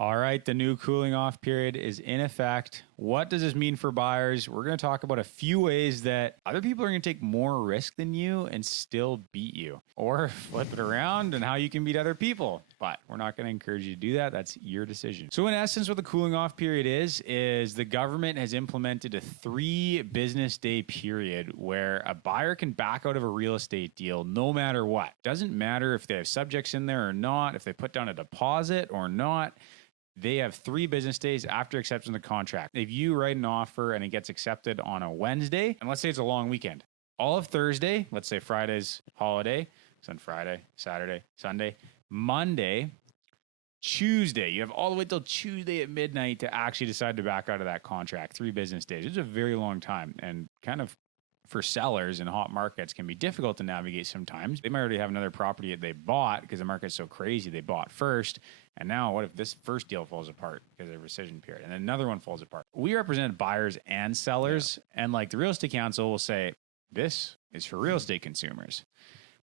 All right, the new cooling off period is in effect. What does this mean for buyers? We're going to talk about a few ways that other people are going to take more risk than you and still beat you, or flip it around and how you can beat other people. But we're not going to encourage you to do that. That's your decision. So in essence, what the cooling off period is the government has implemented a 3 business day period where a buyer can back out of a real estate deal no matter what. Doesn't matter if they have subjects in there or not, if they put down a deposit or not. They have 3 business days after acceptance of the contract. If you write an offer and it gets accepted on a Wednesday, and let's say it's a long weekend, all of Thursday, let's say Friday's holiday, so then Friday, Saturday, Sunday, Monday, Tuesday, you have all the way till Tuesday at midnight to actually decide to back out of that contract. 3 business days. It's a very long time, and kind of for sellers in hot markets can be difficult to navigate sometimes. They might already have another property that they bought because the market's so crazy. They bought first. And now what if this first deal falls apart because of a rescission period and then another one falls apart? We represent buyers and sellers. Yeah. And like the real estate council will say, this is for real estate consumers.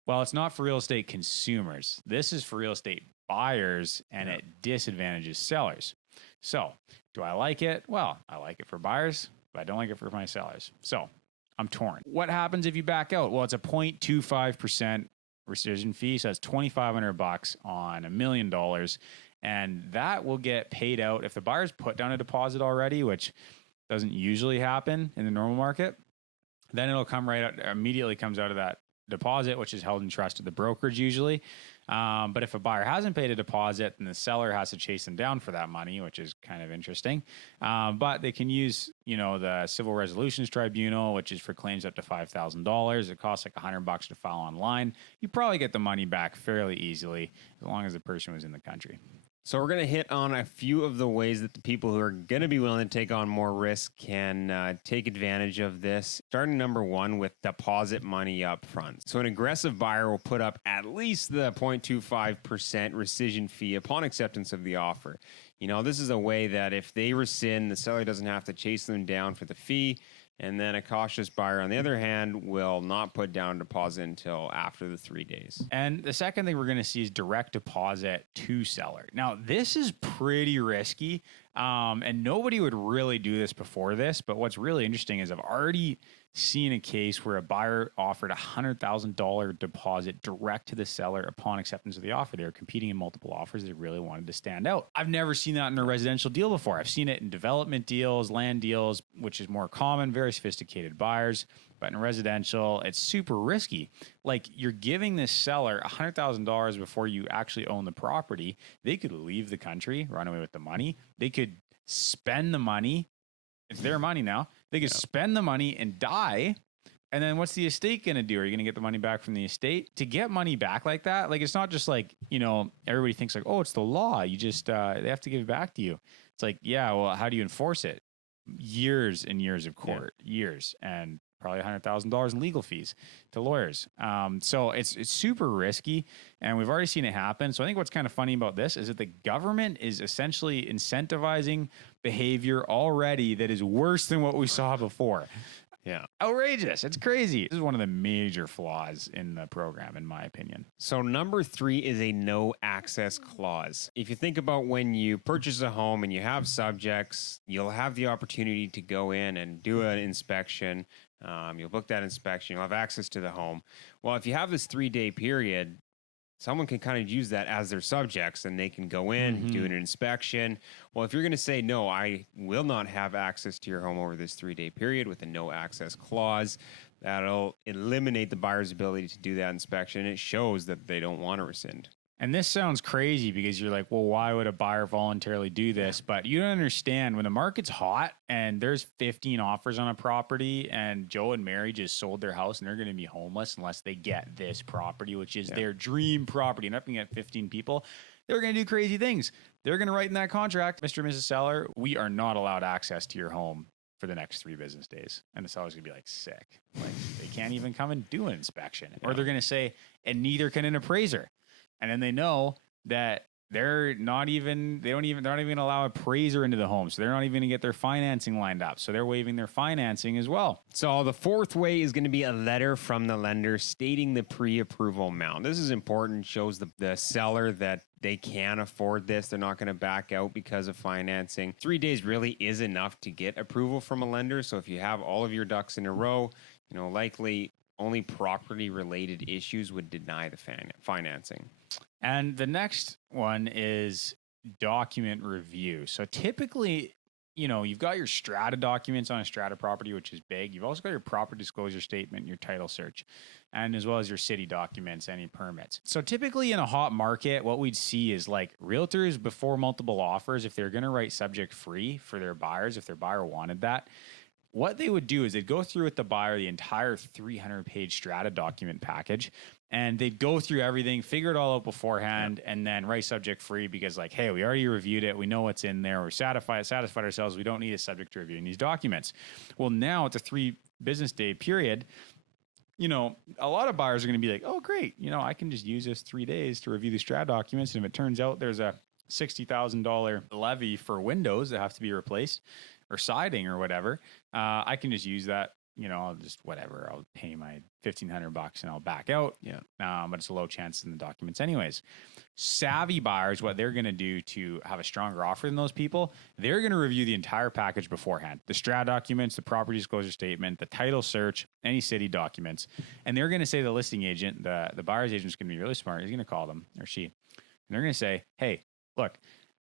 Well, it's not for real estate consumers. This is for real estate buyers, and it disadvantages sellers. So do I like it? Well, I like it for buyers, but I don't like it for my sellers. So I'm torn. What happens if you back out? Well, it's a 0.25% rescission fee. So that's $2,500 on $1 million. And that will get paid out if the buyer's put down a deposit already, which doesn't usually happen in the normal market. Then it'll come right out, immediately comes out of that deposit, which is held in trust at the brokerage usually. But if a buyer hasn't paid a deposit, then the seller has to chase them down for that money, which is kind of interesting. But they can use, the Civil Resolutions Tribunal, which is for claims up to $5,000. It costs like $100 to file online. You probably get the money back fairly easily as long as the person was in the country. So we're going to hit on a few of the ways that the people who are going to be willing to take on more risk can take advantage of this. Starting number 1 with deposit money up front. So an aggressive buyer will put up at least the 0.25% rescission fee upon acceptance of the offer. This is a way that if they rescind, the seller doesn't have to chase them down for the fee. And then a cautious buyer, on the other hand, will not put down a deposit until after the 3 days. And the second thing we're going to see is direct deposit to seller. Now, this is pretty risky, and nobody would really do this before this. But what's really interesting is I've already seen a case where a buyer offered a $100,000 deposit direct to the seller upon acceptance of the offer. They were competing in multiple offers. They really wanted to stand out. I've never seen that in a residential deal before. I've seen it in development deals, land deals, which is more common, very sophisticated buyers. But in residential, it's super risky. Like, you're giving this seller $100,000 before you actually own the property. They could leave the country, run away with the money. They could spend the money. It's their money now. They could spend the money and die. And then what's the estate going to do? Are you going to get the money back from the estate? To get money back like that, like, it's not just like, everybody thinks like, oh, it's the law. You just, they have to give it back to you. It's like, yeah, well, how do you enforce it? Years and years of court, years, and probably $100,000 in legal fees to lawyers. So it's super risky, and we've already seen it happen. So I think what's kind of funny about this is that the government is essentially incentivizing behavior already that is worse than what we saw before. Yeah. Outrageous. It's crazy. This is one of the major flaws in the program, in my opinion. So number 3 is a no access clause. If you think about when you purchase a home and you have subjects, you'll have the opportunity to go in and do an inspection. You'll book that inspection. You'll have access to the home. Well, if you have this 3-day period, someone can kind of use that as their subjects, and they can go in, do an inspection. Well, if you're going to say, no, I will not have access to your home over this 3-day period with a no access clause, that'll eliminate the buyer's ability to do that inspection. It shows that they don't want to rescind. And this sounds crazy because you're like, well, why would a buyer voluntarily do this? But you don't understand, when the market's hot and there's 15 offers on a property and Joe and Mary just sold their house and they're going to be homeless unless they get this property, which is their dream property. And up and get 15 people, they're going to do crazy things. They're going to write in that contract, Mr. and Mrs. Seller, we are not allowed access to your home for the next 3 business days. And the seller's going to be like, sick. Like, they can't even come and do an inspection. Or they're going to say, and neither can an appraiser. And then they know that they're not even gonna allow appraiser into the home. So they're not even gonna get their financing lined up. So they're waiving their financing as well. So the fourth way is going to be a letter from the lender stating the pre-approval amount. This is important, shows the seller that they can afford this. They're not going to back out because of financing. 3 days really is enough to get approval from a lender. So if you have all of your ducks in a row, likely only property related issues would deny the financing. And the next one is document review. So typically, you've got your strata documents on a strata property, which is big. You've also got your property disclosure statement, your title search, and as well as your city documents, any permits. So typically in a hot market, what we'd see is like realtors before multiple offers, if they're going to write subject free for their buyers, if their buyer wanted that, what they would do is they'd go through with the buyer the entire 300-page strata document package, and they'd go through everything, figure it all out beforehand, and then write subject free because, like, hey, we already reviewed it. We know what's in there. We're satisfied ourselves. We don't need a subject to reviewing these documents. Well, now it's a 3 business day period. A lot of buyers are going to be like, oh, great. I can just use this 3 days to review the strata documents. And if it turns out there's a $60,000 levy for windows that have to be replaced or siding or whatever, I can just use that. I'll just I'll pay my $1,500 and I'll back out. Yeah. But it's a low chance in the documents anyways. Savvy buyers, what they're going to do to have a stronger offer than those people, they're going to review the entire package beforehand. The strata documents, the property disclosure statement, the title search, any city documents. And they're going to say the listing agent, the buyer's agent is going to be really smart. He's going to call them or she. And they're going to say, hey, look,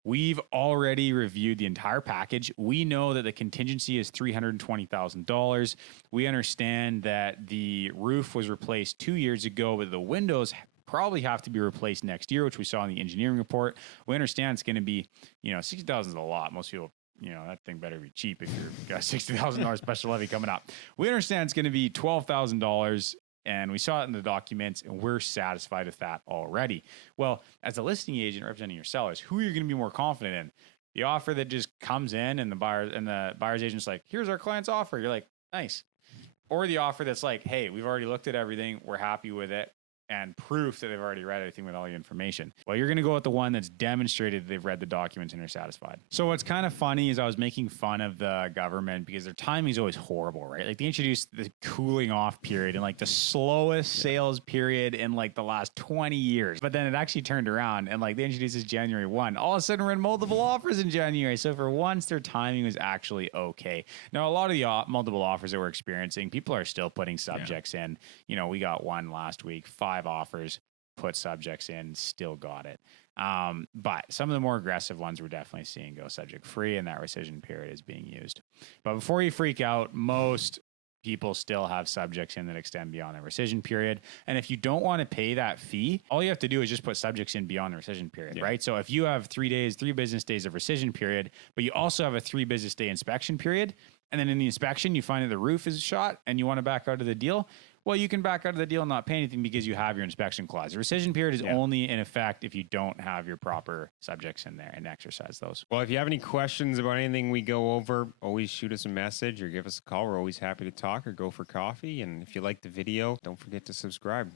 we've already reviewed the entire package. We know that the contingency is $320,000. We understand that the roof was replaced 2 years ago, but the windows probably have to be replaced next year, which we saw in the engineering report. We understand it's going to be, $60,000 is a lot. Most people, that thing better be cheap if you've got $60,000 special levy coming up. We understand it's going to be $12,000. And we saw it in the documents, and we're satisfied with that already. Well, as a listing agent representing your sellers, who are you going to be more confident in? The offer that just comes in and the buyer's agent's like, here's our client's offer. You're like, nice. Or the offer that's like, hey, we've already looked at everything. We're happy with it. And proof that they've already read everything with all the information. Well, you're going to go with the one that's demonstrated that they've read the documents and are satisfied. So what's kind of funny is I was making fun of the government because their timing is always horrible, right? Like they introduced the cooling off period and like the slowest sales period in like the last 20 years. But then it actually turned around and like they introduced this January 1. All of a sudden we're in multiple offers in January. So for once their timing was actually okay. Now, a lot of the multiple offers that we're experiencing, people are still putting subjects in. We got one last week, 5 offers, put subjects in, still got it. But some of the more aggressive ones we're definitely seeing go subject free, and that rescission period is being used. But before you freak out, most people still have subjects in that extend beyond the rescission period. And if you don't want to pay that fee, all you have to do is just put subjects in beyond the rescission period, right? So if you have 3 business days of rescission period, but you also have a 3 business day inspection period, and then in the inspection, you find that the roof is shot and you want to back out of the deal, well, you can back out of the deal and not pay anything because you have your inspection clause. The rescission period is only in effect if you don't have your proper subjects in there and exercise those. Well, if you have any questions about anything we go over, always shoot us a message or give us a call. We're always happy to talk or go for coffee. And if you like the video, don't forget to subscribe.